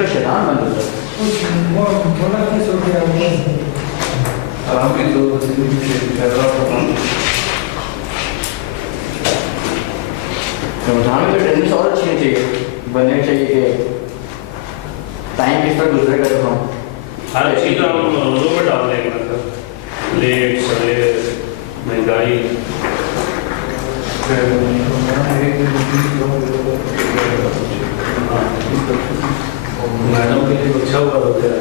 तो शैतान बन जाता है। वो बोला कि सो गया वो आराम की तो रमजान में तो टेंशन और अच्छी चाहिए, बनने चाहिए कि टाइम किस पर गुजरेगा जब हम हर चीज़ हम रोज़ों में डाल देंगे, मतलब लेट सवेर महंगाई। मैडम के लिए अच्छा हुआ होता है।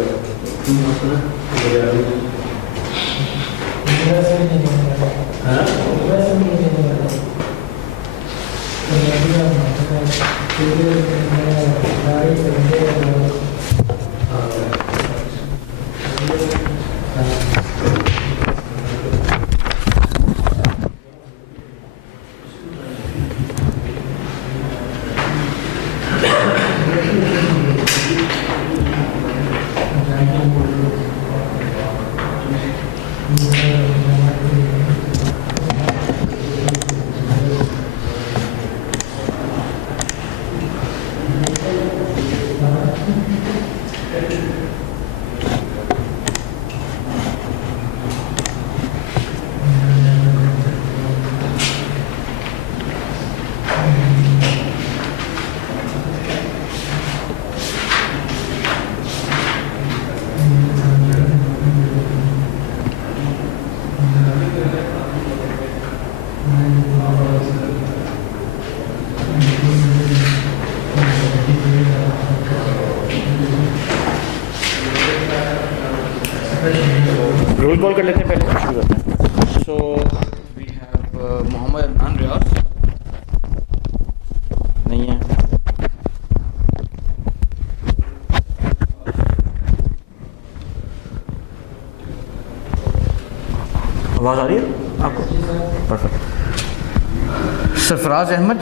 रोल कॉल कर लेते हैं, पहले शुरू करते हैं। So we have Mohammad Adnan Riyaz नहीं है, आवाज़ आ रही है आपको? Perfect. Sarfaraz Ahmed,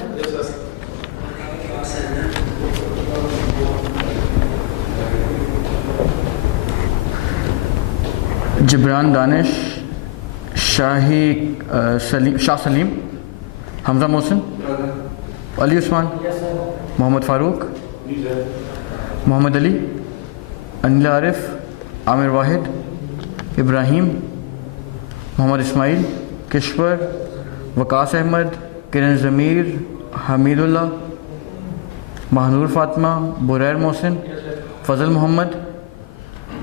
Jibran Danish, Shah Salim, Hamza Mohsin, Ali Usman, Mohammad Farooq, Mohammad Ali, Anil Arif, Aamir Wahid, Ibrahim, Mohammad Ismail, Kishwar, Waqas Ahmed, Kiran Zameer, Hamidullah, Mahnoor Fatima, Burair Mohsin, Fazal Mohammad,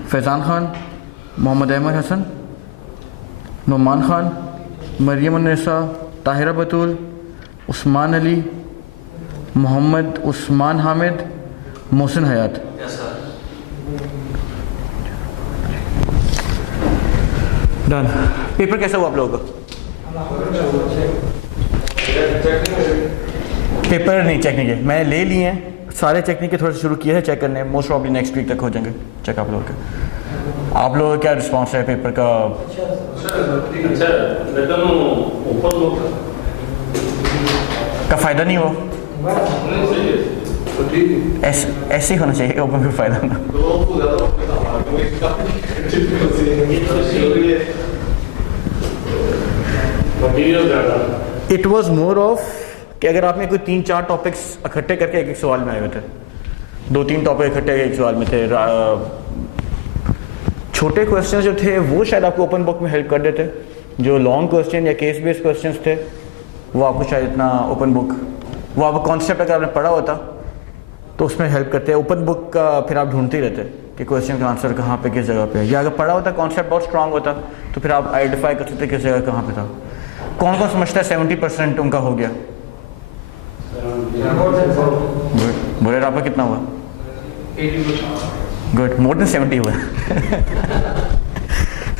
Faizan Khan, Mohammad Ahmed Hassan, Numan Khan, Maryam Unnisa, Tahira Batool, Usman Ali, Mohammad Usman Hamid, Mohsin Hayat. Done. Paper कैसा हुआ आप लोगों का? पेपर नहीं चेक नहीं किए, मैंने ले लिए हैं सारे, चेक नहीं किए, थोड़े से शुरू किए हैं चेक करने, मोस्ट प्रॉब्ली नेक्स्ट वीक तक हो जाएंगे चेक आप लोगों के। आप लोगों का क्या रिस्पांस है पेपर का? का फ़ायदा नहीं हुआ? ऐसे ही होना चाहिए, ओपन में फ़ायदा ना। इट वॉज मोर ऑफ कि अगर आपने कोई 3-4 टॉपिक्स इकट्ठे करके एक सवाल में आए हुए थे, 2-3 टॉपिक इकट्ठे एक सवाल में थे, छोटे क्वेश्चन जो थे वो शायद आपको ओपन बुक में हेल्प कर देते, जो लॉन्ग क्वेश्चन या केस बेस्ड क्वेश्चंस थे वो आपको शायद इतना ओपन बुक, वो आपको कॉन्सेप्ट अगर आपने पढ़ा होता तो उसमें हेल्प करते हैं। ओपन बुक का फिर आप ढूंढते ही रहते कि क्वेश्चन का आंसर कहाँ पे किस जगह पे है, या अगर पढ़ा होता कॉन्सेप्ट बहुत स्ट्रांग होता तो फिर आप आइडेंटिफाई कर सकते किस जगह कहाँ पे था। कौन कौन समझता है 70% उनका हो गया? बोले आपका कितना हुआ? गुड, मोर देन 70 हुआ।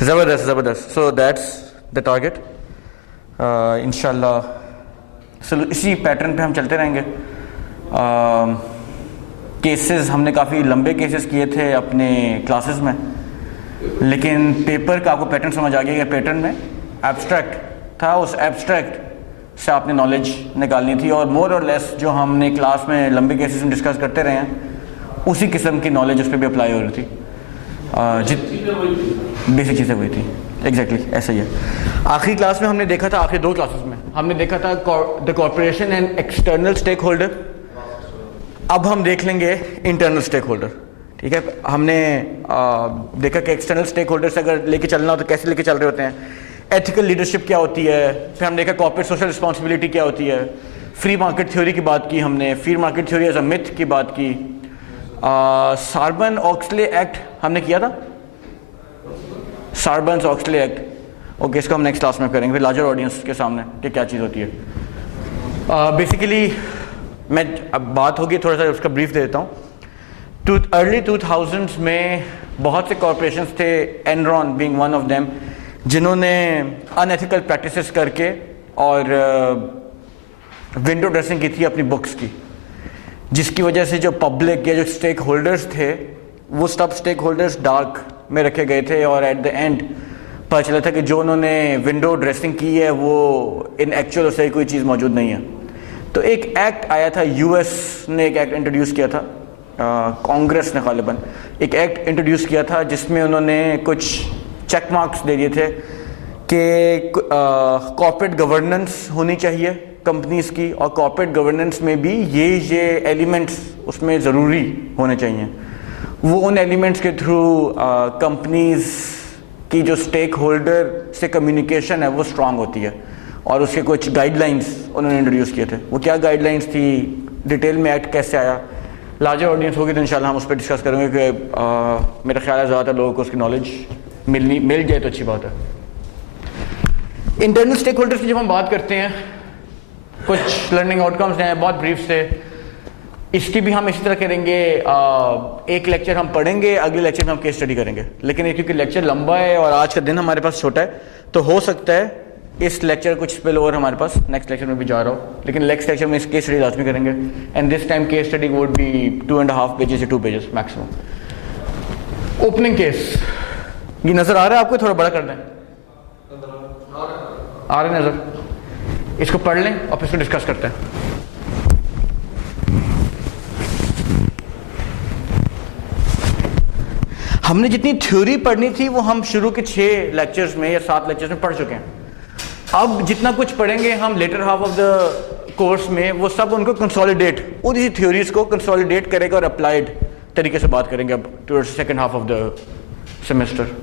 ज़बरदस्त ज़बरदस्त। So that's the target. इंशाल्लाह इसी पैटर्न पे हम चलते रहेंगे। केसेस हमने काफ़ी लंबे केसेस किए थे अपने क्लासेस में, लेकिन पेपर का आपको पैटर्न समझ आ गया कि पैटर्न में एब्स्ट्रैक्ट था, उस एब्स्ट्रैक्ट से आपने नॉलेज निकालनी थी, और मोर और लेस जो हमने क्लास में लंबे केसेस में डिस्कस करते रहे हैं उसी किस्म की नॉलेज उस पर भी अप्लाई हो रही थी। बेसिक चीज़ें हुई थी, एग्जैक्टली ऐसा ही है। आखिरी क्लास में हमने देखा था, आखिरी 2 क्लासेस में हमने देखा था the corporation and external stakeholder. अब हम देख लेंगे इंटरनल स्टेक होल्डर। ठीक है, हमने देखा कि एक्सटर्नल स्टेक होल्डर्स अगर लेके चलना हो तो कैसे लेके चल रहे होते हैं, एथिकल लीडरशिप क्या होती है, फिर हमने देखा कॉर्पोरेट सोशल रिस्पॉन्सिबिलिटी क्या होती है, फ्री मार्केट थ्योरी की बात की हमने, free market theory as a myth की बात की, सार्बन ऑक्सले एक्ट हमने किया था, सार्बन ऑक्सले एक्ट, ओके, इसको हम नेक्स्ट क्लास में करेंगे फिर लार्जर ऑडियंस के सामने कि क्या चीज़ होती है। बेसिकली मैं अब बात होगी थोड़ा सा उसका ब्रीफ दे देता हूँ। अर्ली 2000s में बहुत से कॉरपोरेशंस थे, Enron being one of them, जिन्होंने अनएथिकल प्रैक्टिसेस करके और विंडो ड्रेसिंग की थी अपनी बुक्स की, जिसकी वजह से जो पब्लिक या जो स्टेक होल्डर्स थे वो सब स्टेक होल्डर्स डार्क में रखे गए थे और एट द एंड पता चला था कि जो उन्होंने विंडो ड्रेसिंग की है वो इन एक्चुअल उससे कोई चीज़ मौजूद नहीं है। तो एक एक्ट आया था, यूएस ने एक एक्ट इंट्रोड्यूस किया था, कांग्रेस ने गालिबन एक एक्ट इंट्रोड्यूस किया था जिसमें उन्होंने कुछ चेक मार्क्स दे दिए थे कि कॉर्पोरेट गवर्नेंस होनी चाहिए कंपनीज की, और कॉर्पोरेट गवर्नेंस में भी ये एलिमेंट्स उसमें ज़रूरी होने चाहिए। वो उन एलिमेंट्स के थ्रू कंपनीज की जो स्टेक होल्डर से कम्युनिकेशन है वो स्ट्रांग होती है, और उसके कुछ गाइडलाइंस उन्होंने इंट्रोड्यूस किए थे। वो क्या गाइडलाइंस थी, डिटेल में एक्ट कैसे आया, लार्जर ऑडियंस होगी तो इंशाल्लाह हम उस पर डिस्कस करेंगे कि मेरा ख्याल है ज़्यादातर लोगों को उसकी नॉलेज मिल जाए तो अच्छी बात है। इंटरनल स्टेक होल्डर्स की जब हम बात करते हैं, कुछ लर्निंग आउटकम्स हैं, बहुत ब्रीफ से, इसकी भी हम इसी तरह करेंगे। एक लेक्चर हम पढ़ेंगे, अगले लेक्चर में हम केस स्टडी करेंगे, लेकिन क्योंकि लेक्चर लंबा है और आज का दिन हमारे पास छोटा है तो हो सकता है इस लेक्चर कुछ स्पिल ओवर हमारे पास नेक्स्ट लेक्चर में भी जा रहा हो, लेकिन नेक्स्ट लेक्चर में इस केस स्टडी लाजमी करेंगे। And this time case study would be 2.5 pages या 2 पेजेस मैक्सिमम। ओपनिंग केस ये नजर आ रहा है आपको, थोड़ा बड़ा कर दें, आ रहा है नजर, इसको पढ़ लें और फिर इसको डिस्कस करते हैं। हमने जितनी थ्योरी पढ़नी थी वो हम शुरू के 6 लेक्चर्स में या 7 लेक्चर्स में पढ़ चुके हैं। अब जितना कुछ पढ़ेंगे हम latter half of the course में, वो सब उनको कंसोलिडेट, उसी थ्योरीज को कंसोलिडेट करेगा और अप्लाइड तरीके से बात करेंगे अब towards second half of the semester.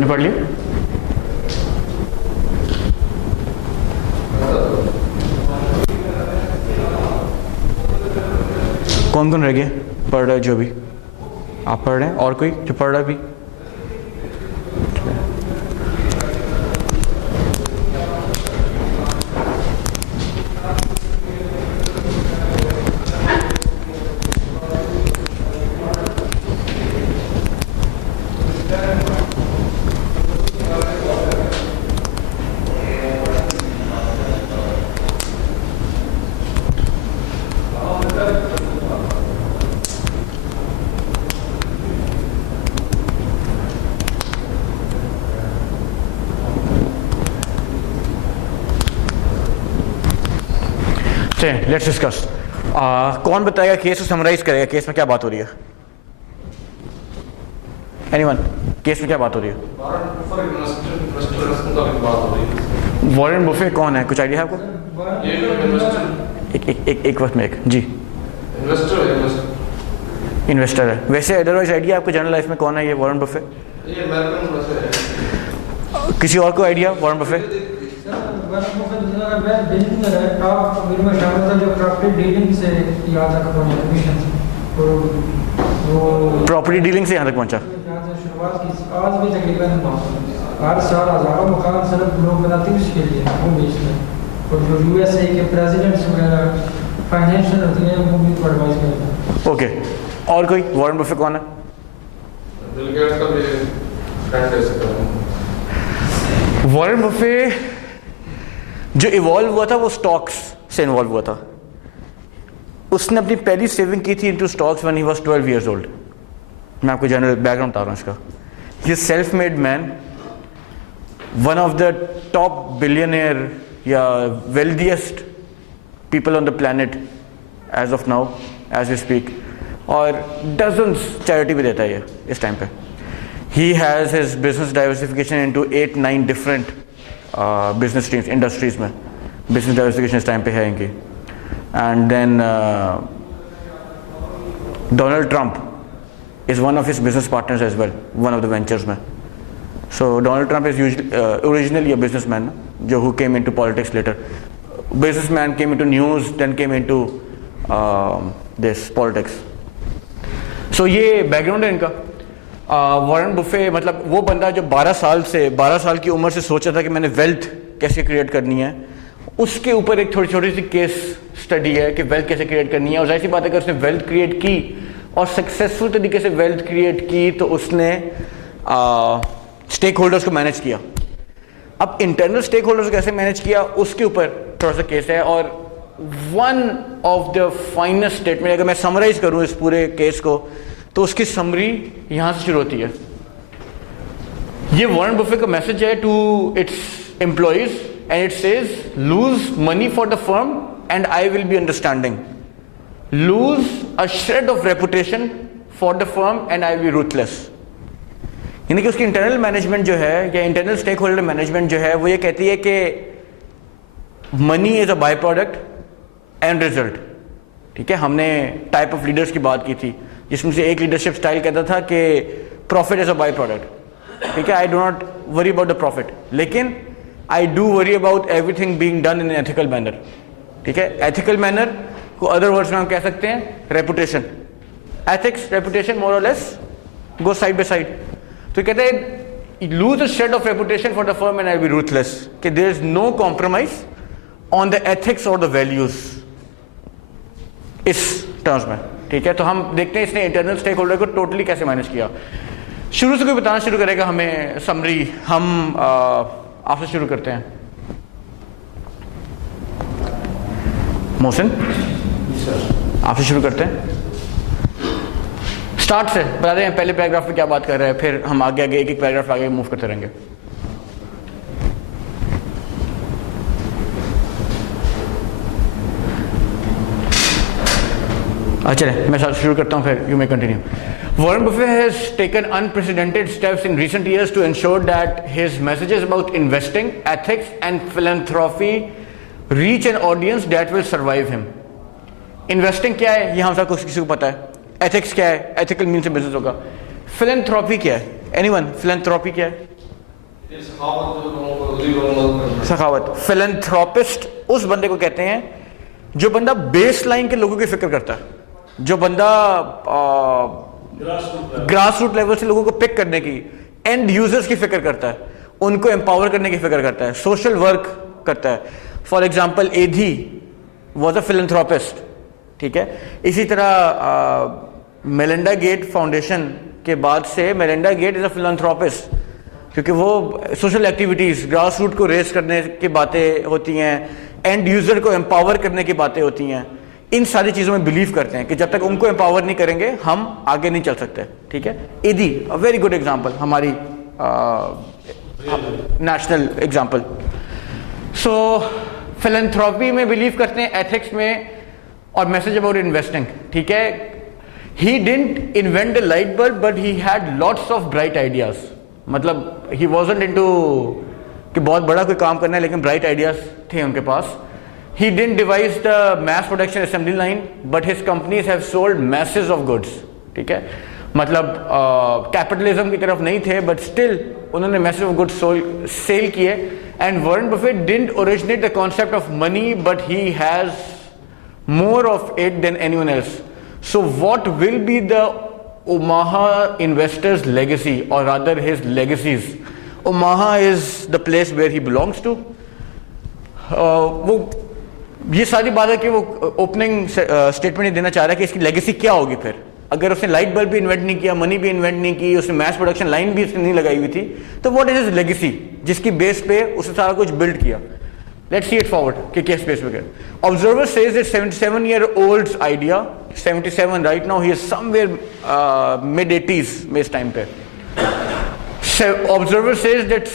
सबने पढ़ लिया? कौन कौन रह गया पढ़ रहा है? जो भी आप पढ़ रहे हैं, और कोई जो पढ़ रहा है भी? Let's discuss. कौन बताएगा केस को समराइज करेगा? केस में क्या बात हो रही है? एनीवन? केस में क्या बात हो रही है? वॉरेन बुफे कौन है? कुछ आइडिया है आपको? एक वक्त में एक जी इन्वेस्टर है। वैसे अदरवाइज आइडिया आपको जनरल लाइफ में कौन है ये वॉरेन बुफे? किसी और को idea Warren Buffett? Property dealing से यहाँ तक पहुँचा। आज भी तकरीबन हर साल हजारों मकान सिर्फ लोग बनाते हैं उसके लिए, वो बेचते हैं। और जो यूएसए के प्रेसिडेंट्स वगैरह फाइनेंशियल होते हैं वो भी एडवाइस करते हैं। ओके, और कोई? वॉरेन बफे कौन है? वॉरेन बफे जो इवॉल्व हुआ था वो स्टॉक्स से इन्वॉल्व हुआ था। उसने अपनी पहली सेविंग की थी into stocks when he was 12 years old. मैं आपको जनरल बैकग्राउंड बता रहा हूँ इसका। He self made man, one of the top billionaire या wealthiest people on the planet as of now, as we speak, और डजन्स चैरिटी भी देता है ये इस टाइम पे। He has his business diversification into 8-9 different business streams, industries में business diversification इस टाइम पे है इनकी। And then Donald Trump is one of his business partners as well, one of the ventures में. So Donald Trump is originally a businessman, who came into politics later. Businessman came into news, then came into this politics. So ये background है इनका। Warren Buffett मतलब वो बंदा जो 12 साल की उम्र से सोचा था कि मैंने वेल्थ कैसे क्रिएट करनी है। उसके ऊपर एक छोटी सी केस स्टडी है कि वेल्थ कैसे क्रिएट करनी है। और जाहिर सी बात है कि उसने वेल्थ क्रिएट की और सक्सेसफुल तरीके से वेल्थ क्रिएट की तो उसने स्टेक होल्डर्स को मैनेज किया। अब इंटरनल स्टेक होल्डर्स को कैसे मैनेज किया उसके ऊपर थोड़ा सा केस है। और one of the finest statement, अगर मैं समराइज करूं इस पूरे केस को, तो उसकी समरी यहां से शुरू होती है। ये वॉरेन बफे का मैसेज है to its employees and it says, lose money for the firm and I will be understanding, lose a shred of reputation for the firm and I will be ruthless। यानी कि उसकी internal management जो है या internal stakeholder management जो है वो ये कहती है कि money is a by product and result. ठीक है, हमने टाइप ऑफ लीडर्स की बात की थी जिसमें से एक लीडरशिप स्टाइल कहता था कि profit is a by product. ठीक है, I do not worry about the profit, लेकिन I do worry about everything being done in ethical manner. ठीक है, एथिकल मैनर को अदर वर्ड्स में हम कह सकते हैं रेपुटेशन। एथिक्स रेपुटेशन मोर और less go side by side. तो कहते हैं lose a shade of reputation for the firm and I be ruthless, कि there is no compromise on the ethics और द वैल्यूज इस टर्म्स में। ठीक है, तो हम देखते हैं इसने इंटरनल स्टेक होल्डर को टोटली कैसे मैनेज किया। शुरू से कोई बताना शुरू करेगा हमें समरी? हम आपसे शुरू करते हैं। मोहसिन, आपसे शुरू करते हैं। स्टार्ट से बता दें पहले पैराग्राफ में क्या बात कर रहे हैं, फिर हम आगे एक पैराग्राफ आगे मूव करते रहेंगे। चलें, मैं शुरू करता हूं, फिर you may continue. Warren Buffett has taken unprecedented steps in recent years to ensure that his messages about investing, ethics and philanthropy reach an audience that will survive him। Investing क्या है ये हम सब किसी को पता है। एथिक्स क्या है? एथिकल मीन से बिजनेस होगा। फिलैंथ्रोपी क्या है? एनीवन? फिलैंथ्रोपी क्या है? ये सखावत जो लोगों को गरीबों की मदद करना। सखावत, फिलैंथ्रोपिस्ट उस बंदे को कहते हैं जो बंदा बेस लाइन के लोगों की फिक्र करता है, जो बंदा ग्रास रूट लेवल से लोगों को पिक करने की, एंड यूजर्स की फिक्र करता है, उनको एम्पावर करने की फिक्र करता है, सोशल वर्क करता है। For example Edhi was a philanthropist, ठीक है। इसी तरह मेलिंडा गेट फाउंडेशन के बाद से Melinda Gates is a philanthropist, क्योंकि वो सोशल एक्टिविटीज, ग्रास रूट को रेस करने की बातें होती हैं, एंड यूजर को एम्पावर करने की बातें होती हैं, इन सारी चीजों में बिलीव करते हैं कि जब तक उनको एम्पावर नहीं करेंगे हम आगे नहीं चल सकते, ठीक है। ईदी अ वेरी गुड एग्जांपल, हमारी नेशनल एग्जांपल। सो फिलैंथ्रोपी में बिलीव करते हैं, एथिक्स में, और मैसेज अबाउट इन्वेस्टिंग, ठीक है। He didn't invent the light bulb but he had lots of bright ideas, मतलब ही वाजंट इनटू कि बहुत बड़ा कोई काम करना है, लेकिन ब्राइट आइडियाज थे उनके पास। He didn't devise the mass production assembly line, but his companies have sold masses of goods, ठीक है। मतलब कैपिटलिज्म की तरफ नहीं थे, but still उन्होंने masses of goods सेल किए। And Warren Buffett didn't originate the concept of money, but he has more of it than anyone else. So what will be the Omaha investor's legacy, or rather his legacies? Omaha is the place where he belongs to. वो ये सारी बात है कि वो opening statement ही देना चाह रहा है कि इसकी लेगेसी क्या होगी। फिर अगर उसने लाइट बल्ब भी इन्वेंट नहीं किया, मनी भी इन्वेंट नहीं की, उसने मैस प्रोडक्शन लाइन भी उसने नहीं लगाई हुई थी, तो व्हाट इज हिज लेगेसी, जिसकी बेस पे उसने सारा कुछ बिल्ड किया। लेट्स सी इट फॉरवर्ड कि किस बेस पे। Observer says it 77-year-old's idea, 77 right now, he is somewhere mid 80s में इस टाइम पे। Observer says that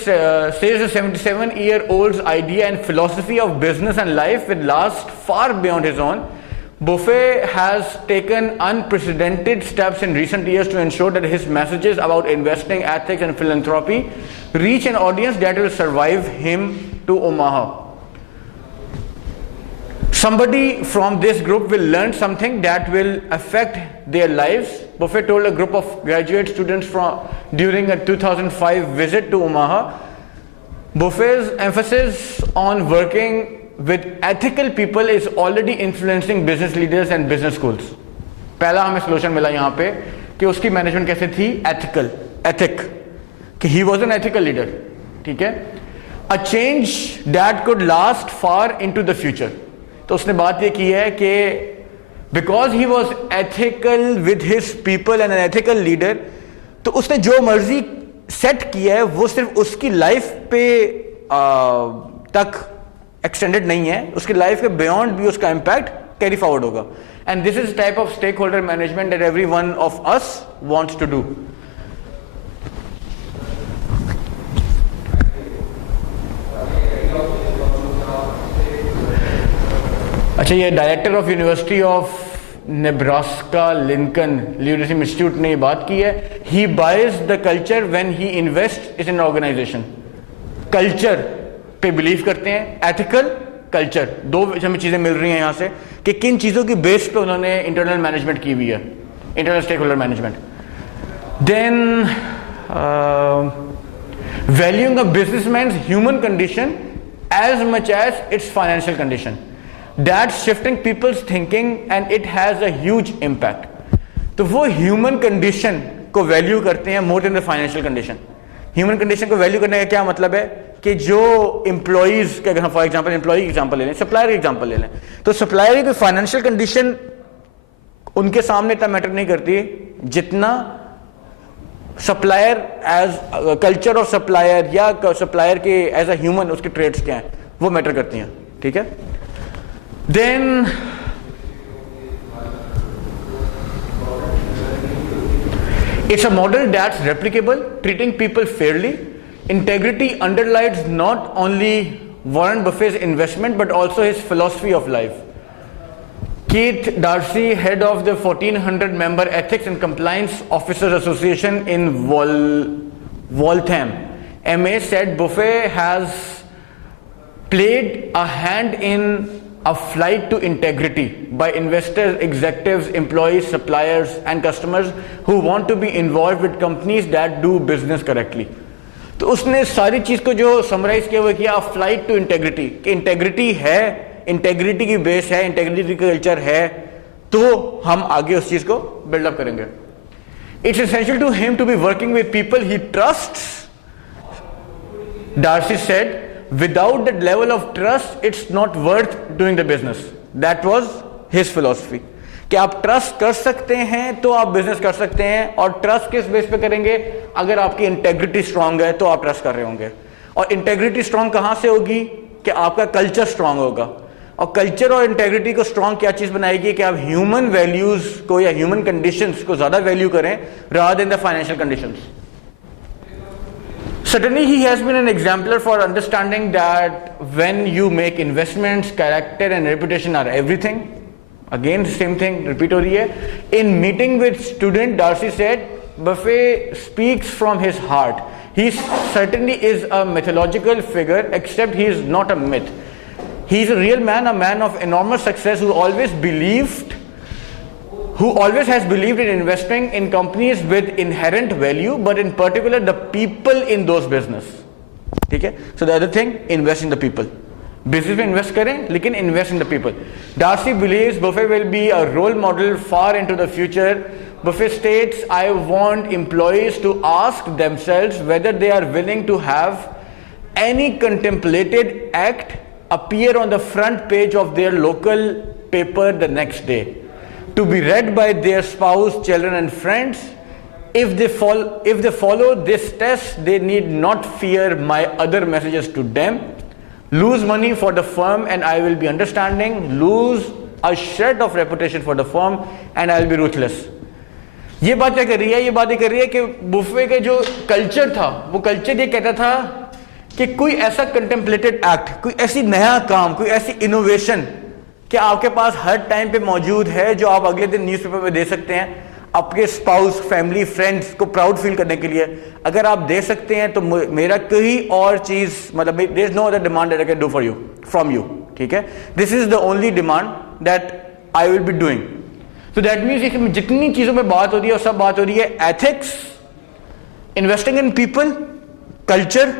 says a 77-year-old's idea and philosophy of business and life will last far beyond his own. Buffett has taken unprecedented steps in recent years to ensure that his messages about investing, ethics, and philanthropy reach an audience that will survive him to Omaha. Somebody from this group will learn something that will affect their lives. Buffett told a group of graduate students during a 2005 visit to Omaha. Buffett's emphasis on working with ethical people is already influencing business leaders and business schools. पहला हमें solution मिला यहाँ पे कि उसकी management कैसे थी, ethic, कि he was an ethical leader, ठीक है। A change that could last far into the future. तो उसने बात ये की है कि because he was ethical with his people and an ethical leader, तो उसने जो मर्जी सेट किया है वो सिर्फ उसकी लाइफ पे तक एक्सटेंडेड नहीं है, उसकी लाइफ के बियॉन्ड भी उसका इम्पैक्ट कैरी फॉरवर्ड होगा। And this is type of stakeholder management that every one of us wants to do. अच्छा, ये director of University of Nebraska Lincoln Leadership Institute ने ये बात की है। He buys the culture when he invest in an organisation. Culture पे believe करते हैं, एथिकल कल्चर, दो हमें चीजें मिल रही हैं यहाँ से कि किन चीजों की बेस पे उन्होंने इंटरनल मैनेजमेंट की हुई है, internal stakeholder management. Then valuing a businessman's human condition as much as its financial condition, that's shifting people's thinking and it has a huge impact. तो वो ह्यूमन कंडीशन को value करते हैं more than the financial condition. Human condition को value करने का क्या मतलब है कि जो एम्प्लॉइज के, अगर फॉर एग्जांपल एम्प्लॉय की एग्जांपल ले लें, सप्लायर की एग्जांपल ले लें, तो सप्लायर की फाइनेंशियल कंडीशन उनके सामने इतना मैटर नहीं करती जितना supplier as culture of supplier या सप्लायर के एज अ ह्यूमन उसके ट्रेड्स क्या हैं वो मैटर करती हैं, ठीक है। Then it's a model that's replicable, treating people fairly. Integrity underlies not only Warren Buffett's investment but also his philosophy of life. Keith Darcy, head of the 1400-member Ethics and Compliance Officers Association in Waltham, MA, said Buffett has played a hand in a flight to integrity by investors, executives, employees, suppliers and customers who want to be involved with companies that do business correctly. तो उसने सारी चीज को जो summarise किया हुआ किया flight to integrity, कि इंटेग्रिटी है, इंटेग्रिटी की बेस है, इंटेग्रिटी का कल्चर है, तो हम आगे उस चीज को बिल्डअप करेंगे. It's essential to him to be working with people he trusts. Darcy said, without that level of trust, it's not worth doing the business. That was his philosophy. कि आप ट्रस्ट कर सकते हैं तो आप बिजनेस कर सकते हैं, और ट्रस्ट किस बेस पे करेंगे? अगर आपकी इंटेग्रिटी स्ट्रांग है तो आप ट्रस्ट कर रहे होंगे. और इंटेग्रिटी स्ट्रांग कहां से होगी? कि आपका कल्चर स्ट्रांग होगा. और कल्चर और इंटेग्रिटी को स्ट्रांग क्या चीज बनाएगी? कि आप ह्यूमन वैल्यूज को या ह्यूमन कंडीशंस को ज्यादा वैल्यू करें rather than the financial conditions. Certainly he has been an exemplar for understanding that when you make investments, character and reputation are everything. Again same thing repeat ho rahi hai. In meeting with student, Darcy said Buffett speaks from his heart. He certainly is a mythological figure, except he is not a myth. He is a real man, a man of enormous success who always has believed in investing in companies with inherent value, but in particular the people in those business. ठीक है? So the other thing, invest in the people. Business में invest करें, लेकिन invest in the people. Darcy believes Buffett will be a role model far into the future. Buffett states, I want employees to ask themselves whether they are willing to have any contemplated act appear on the front page of their local paper the next day, to be read by their spouse, children and friends. If they follow this test, they need not fear my other messages to them. Lose money for the firm and I will be understanding. Lose a shred of reputation for the firm and I will be ruthless. ये बात क्या कर रही है? ये बात ये कर रही है कि बुफे के जो कल्चर था, वो कल्चर ये कहता था कि कोई ऐसा कंटेम्पलेटेड एक्ट, कोई ऐसी नया काम, कोई ऐसी इनोवेशन कि आपके पास हर टाइम पे मौजूद है, जो आप अगले दिन न्यूज़पेपर में दे सकते हैं आपके स्पाउस, फैमिली, फ्रेंड्स को प्राउड फील करने के लिए. अगर आप दे सकते हैं तो मेरा कोई और चीज, मतलब there is no other demand that I can do for you from you. ठीक है? This is the only demand that I will be doing. So that means जितनी चीजों में बात हो रही है, सब बात हो रही है ethics, investing in people, culture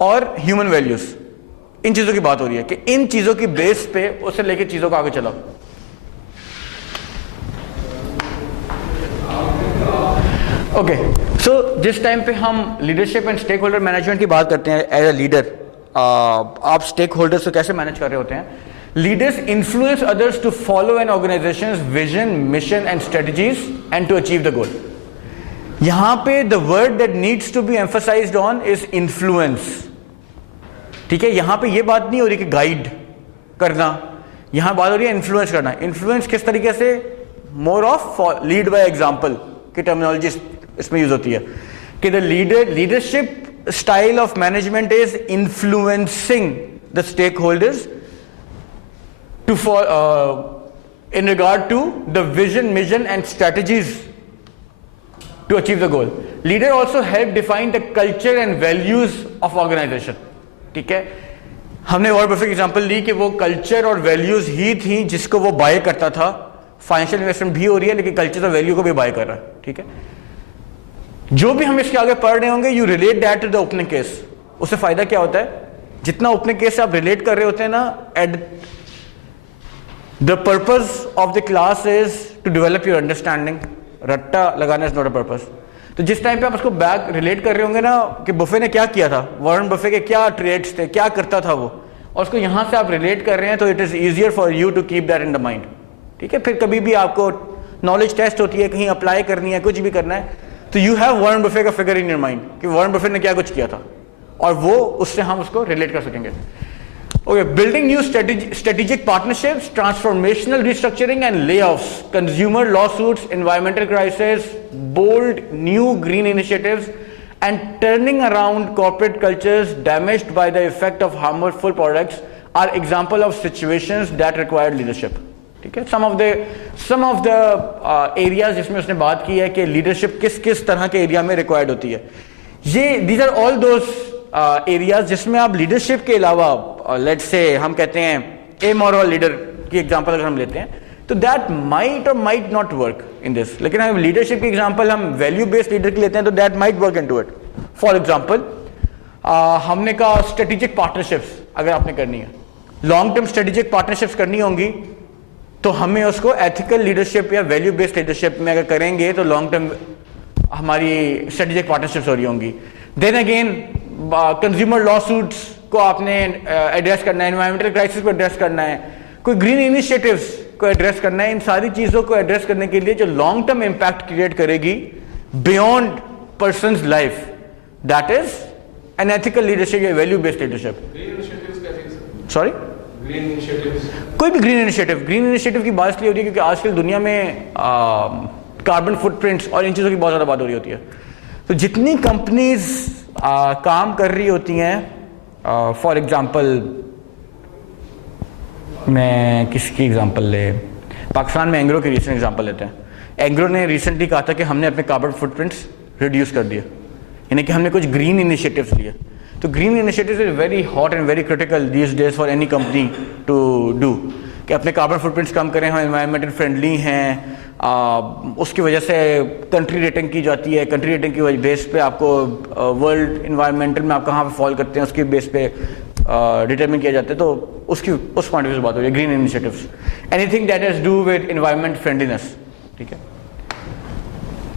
और ह्यूमन वैल्यूज. इन चीजों की बात हो रही है कि इन चीजों की बेस पे उसे लेके चीजों को आगे चलाओ. ओके, सो जिस टाइम पे हम leadership and stakeholder management की बात करते हैं, एज अ लीडर आप स्टेक होल्डर्स को कैसे मैनेज कर रहे होते हैं? Leaders influence others to follow an organisations vision, mission and strategies and to achieve the goal. यहां पे the word that needs to be emphasised on is influence. ठीक है? यहां पे ये बात नहीं हो रही कि गाइड करना, यहां बात हो रही है इन्फ्लुएंस करना. इन्फ्लुएंस किस तरीके से? More of lead by example की टर्मिनोलॉजी इसमें यूज होती है कि the leadership style of management is influencing the stakeholders to in regard to the vision, mission and strategies to achieve the goal. Leader also help define the culture and values of organization. ठीक है? हमने और perfect example ली कि वो culture और values ही थी जिसको वो बाय करता था. फाइनेंशियल इन्वेस्टमेंट भी हो रही है लेकिन कल्चर और वैल्यू को भी बाय कर रहा है. ठीक है? जो भी हम इसके आगे पढ़ रहे होंगे, you relate that to the opening case. उससे फायदा क्या होता है? जितना ओपनिंग केस से आप रिलेट कर रहे होते हैं ना, the purpose of the class is to develop your understanding. रट्टा लगाना is not a purpose. तो जिस टाइम पे आप उसको बैक रिलेट कर रहे होंगे ना कि बुफे ने क्या किया था, वॉरेन बफे के क्या ट्रेड्स थे, क्या करता था वो, और उसको यहां से आप रिलेट कर रहे हैं, तो it is easier for you to keep that in the mind. ठीक है? फिर कभी भी आपको नॉलेज टेस्ट होती है, कहीं अप्लाई करनी है, कुछ भी करना है, तो यू हैव वॉरेन बफे का फिगर इन योर माइंड कि वॉरेन बफे ने क्या कुछ किया था, और वो उससे हम उसको रिलेट कर सकेंगे. Okay, building new strategic partnerships, transformational restructuring and layoffs, consumer lawsuits, environmental crisis, bold new green initiatives, and turning around corporate cultures damaged by the effect of harmful products are example of situations that require leadership. ठीक है? Some of the areas जिसमें उसने बात की है कि leadership किस तरह के एरिया में required होती है. ये these are all those areas जिसमें आप लीडरशिप के अलावा, लेट्स से हम कहते हैं इमोरल लीडर की एग्जांपल अगर हम लेते हैं, तो दैट माइट और might not work in this. लेकिन हम लीडरशिप की एग्जांपल हम वैल्यू बेस्ड लीडर की लेते हैं, तो that might work into it. For example, हमने कहा स्ट्रेटेजिक पार्टनरशिप्स अगर आपने करनी है, लॉन्ग टर्म स्ट्रेटेजिक पार्टनरशिप्स करनी होंगी, तो हमें उसको एथिकल लीडरशिप या वैल्यू बेस्ड लीडरशिप में अगर करेंगे तो लॉन्ग टर्म हमारी स्ट्रेटेजिक पार्टनरशिप्स हो रही होंगी। Then again consumer lawsuits को आपने एड्रेस करना है, एनवायरमेंटल क्राइसिस को एड्रेस करना है, कोई ग्रीन इनिशिएटिव्स को एड्रेस करना है। इन सारी चीजों को एड्रेस करने के लिए जो लॉन्ग टर्म इंपैक्ट क्रिएट करेगी beyond person's life, that is an ethical leadership या value based leadership. Sorry, green initiatives, कोई भी ग्रीन इनिशिएटिव की बात इसलिए होती है क्योंकि आजकल दुनिया में कार्बन फुटप्रिंट्स और इन चीज़ों की बहुत ज़्यादा बात हो रही होती है। तो जितनी कंपनीज काम कर रही होती हैं, फॉर एग्जांपल मैं किसकी एग्जांपल ले, पाकिस्तान में एंग्रो की रिसेंट एग्जांपल लेते हैं। एंग्रो ने रिसेंटली कहा था कि हमने अपने कार्बन फुटप्रिंट्स रिड्यूस कर दिए, यानी कि हमने कुछ ग्रीन इनिशिएटिव्स लिए। तो green initiatives is very hot and very critical these days for any company to do, कि अपने कार्बन फुटप्रिंट्स कम करें, हम एनवायरमेंटल फ्रेंडली हैं। उसकी वजह से कंट्री रेटिंग की जाती है, कंट्री रेटिंग की बेस पे आपको वर्ल्ड इन्वायरमेंटल में आप कहाँ पे फॉल करते हैं उसकी बेस पे डिटरमिन किया जाता है। तो उसकी उस पॉइंट ऑफ व्यू से बात हो रही है green initiatives, anything that has do with environment friendliness, ठीक है।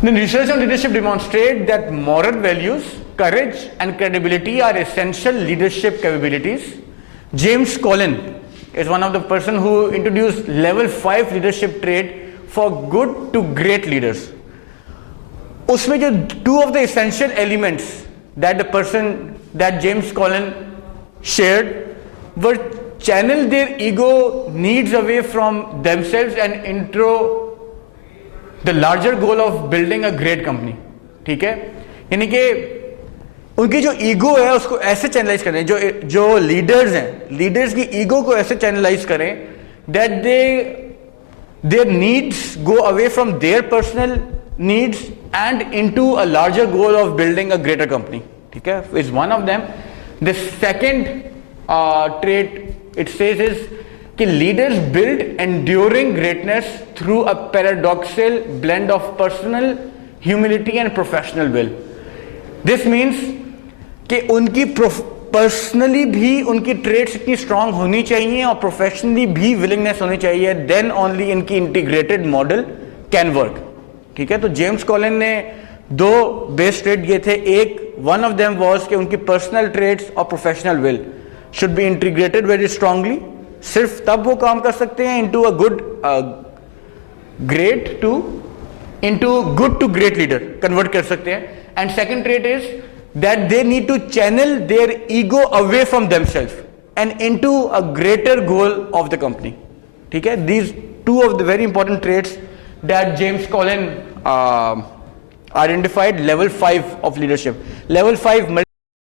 Then research on leadership demonstrate that moral values, courage and credibility are essential leadership capabilities. James Collin is one of the person who introduced level 5 leadership trait for good to great leaders. उसमें जो two of the essential elements that the person that James Collin shared were channel their ego needs away from themselves and intro the larger goal of building a great company, ठीक है। यानी कि उनकी जो ego है उसको ऐसे channelise करें, जो लीडर्स हैं, लीडर्स की ईगो को ऐसे चैनलाइज करें that their needs go away from their personal needs and into a larger goal of building a greater company, ठीक है। Is one of them. The second trait it says is कि leaders build enduring greatness through a paradoxical blend of personal humility and professional will. This means कि उनकी personally भी उनकी trades इतनी strong होनी चाहिए और प्रोफेशनली भी विलिंगनेस होनी चाहिए, देन ओनली इनकी इंटीग्रेटेड मॉडल कैन वर्क, ठीक है। तो जेम्स कॉलिन ने दो बेस ट्रेड दिए थे, एक वन ऑफ देम वाज कि उनकी पर्सनल ट्रेड्स और professional will should be integrated very strongly, सिर्फ तब वो काम कर सकते हैं into a good great to into good to great leader convert कर सकते हैं। And second trait is that they need to channel their ego away from themselves and into a greater goal of the company, ठीक है। These two of the very important traits that James Collin identified level 5 of leadership. Level 5